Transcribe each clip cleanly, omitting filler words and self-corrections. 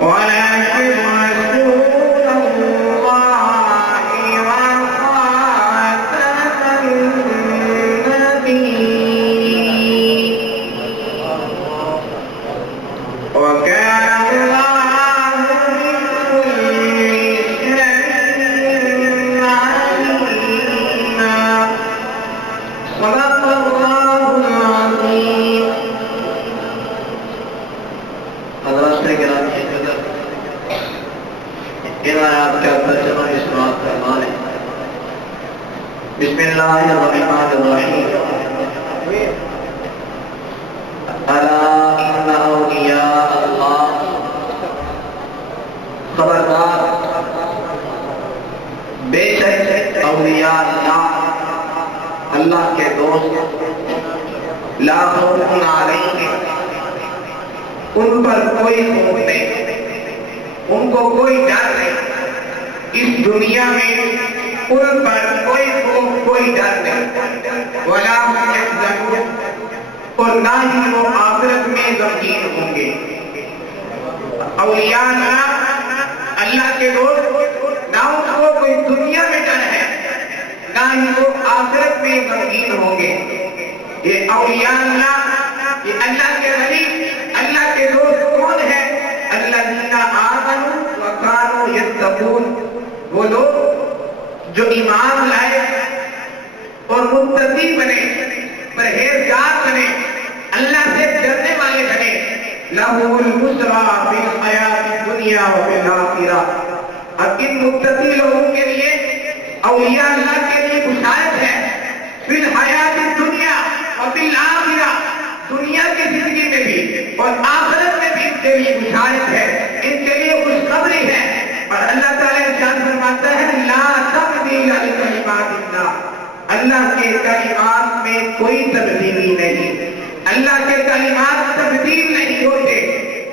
ولكن رسول الله وخاتم النبيين وكان الله بكل شيء عليما. صدق الله العظيم. حضرات گرامی عزت، ان آیات کا ترجمہ اس بات کا مان ہے. بسم اللہ الرحمن الرحیم. الا ان اولیاء اللہ، خبردار بے شک اولیاء اللہ، اللہ کے دوست، لا خوف علیہم، ان پر کوئی خوف نہیں، ان کو کوئی ڈر نہیں، اس دنیا میں ان پر کوئی خوف کوئی ڈر نہیں، ولا هم يحزنون، اور نہ ہی وہ آخرت میں غمگین ہوں گے. اولیاء اللہ، اللہ کے دوست، نہ ان کو کوئی دنیا میں ڈر ہے، نہ ہی وہ آخرت میں غمگین ہوں گے. یہ اولیاء اللہ، یہ اللہ کے ولی، اللہ کے دوست کون ہے؟ الذین آمنوا وکانوا یتقون، وہ لوگ جو ایمان لائے اور متقی بنے، پرہیزگار بنے، اللہ سے ڈرنے والے بنے. لَهُمُ الْبُشْرَى فِي الْحَيَاةِ الدُّنْيَا وَفِي الْآخِرَةِ. اب ان متقی لوگوں کے لیے، اولیاء اللہ کے لیے بشارت ہے. فِي الْحَيَاةِ الدُّنْيَا وَفِي الْآخِرَةِ، دنیا کی زندگی میں بھی اور آخرت میں بھی ان کے لیے بشارت ہے، ان کے لیے خوشخبری ہے. اور اللہ تعالیٰ ارشاد فرماتا ہے لا تبدیل لکلمات اللہ، اللہ کے کلمات میں کوئی تبدیلی نہیں، اللہ کے کلمات تبدیل نہیں ہوتے.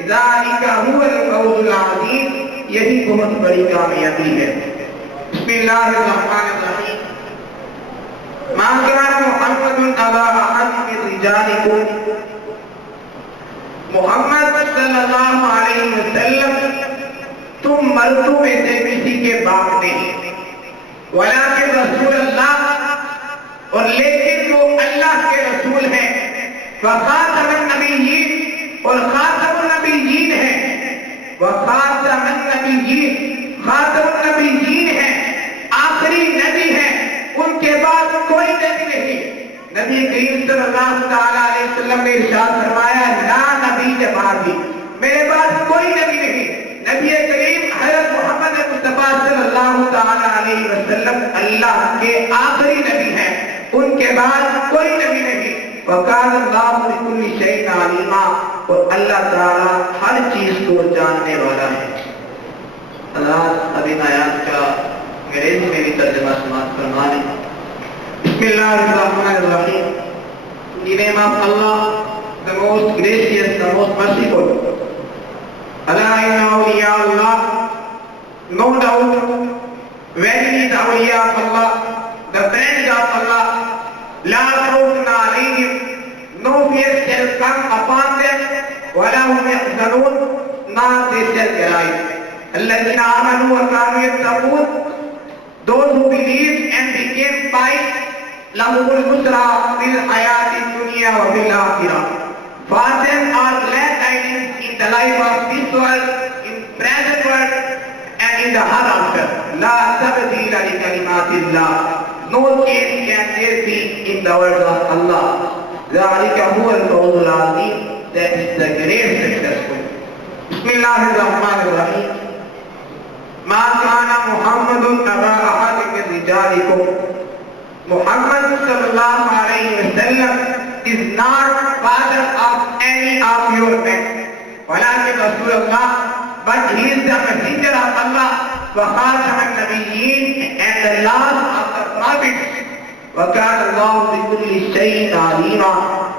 ذالک هو الفوز العظیم، یہی بہت بڑی کامیابی ہے. بسم اللہ الرحمن الرحیم. ما كان محمد ابا احد من رجالکم، محمد صلی اللہ علیہ وسلم تم مردوں میں سے کسی کے باپ نہیں، ولیکن رسول اللہ، اور لیکن وہ اللہ کے رسول ہیں، وخاتم النبیین، اور خاتم النبیین ہیں، وخاتم النبیین، خاتم النبیین ہیں، آخری نبی ہیں، ان کے بعد کوئی نبی نہیں. نبی کریم صلی اللہ علیہ وسلم نے ارشاد فرمایا لا نبی بعدی، میرے بعد کوئی نبی نہیں. نبی کریم حضرت محمد مصطفیٰ صلی اللہ علیہ وسلم اللہ کے آخری نبی ہیں، ان کے بعد کوئی نبی نہیں. وَقَالَ اللَّهُ بِكُلِّ شَيْءٍ عَلِيمًا، اور اللہ تعالیٰ ہر چیز کو جاننے والا ہے. حضرات اب ان آیات کا انگریزی میں بھی ترجمہ سماعت فرما لیں. بسم اللہ الرحمن الرحیم. In the name of Allah, the most gracious, the most merciful. Allah inna awliya Allah, no doubt, verily the awliya of Allah, the friends of Allah, la khawfun alayhim, no fear shall come upon them, wala hum yahzanun, nor they shall cry. Alladhina amanu wa kanu yattaqun, those who believed and became pious, lahumul busra fil hayati dunya wa fil akhirah. For them are glad tidings in the life of this world, in present world, and in the hereafter. La tabdila li kalimatillah, no change can there be in the words of Allah. Zalika huwa al-fawz al-azim, that is the great successful. Bismillahirrahmanirrahim. Ma kana Muhammadun aba ahadin min rijalikum, Muhammad sallallahu alayhi wa sallam is not father of any of your men, walakin Rasulullah, but he is the messenger of Allah, wa khatam an-nabiyyin, and the last of the prophets. Wa kana Allahu bi kulli shay'in alima,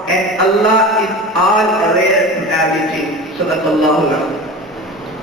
and Allah is all aware of everything. Sadaqallahu alazim.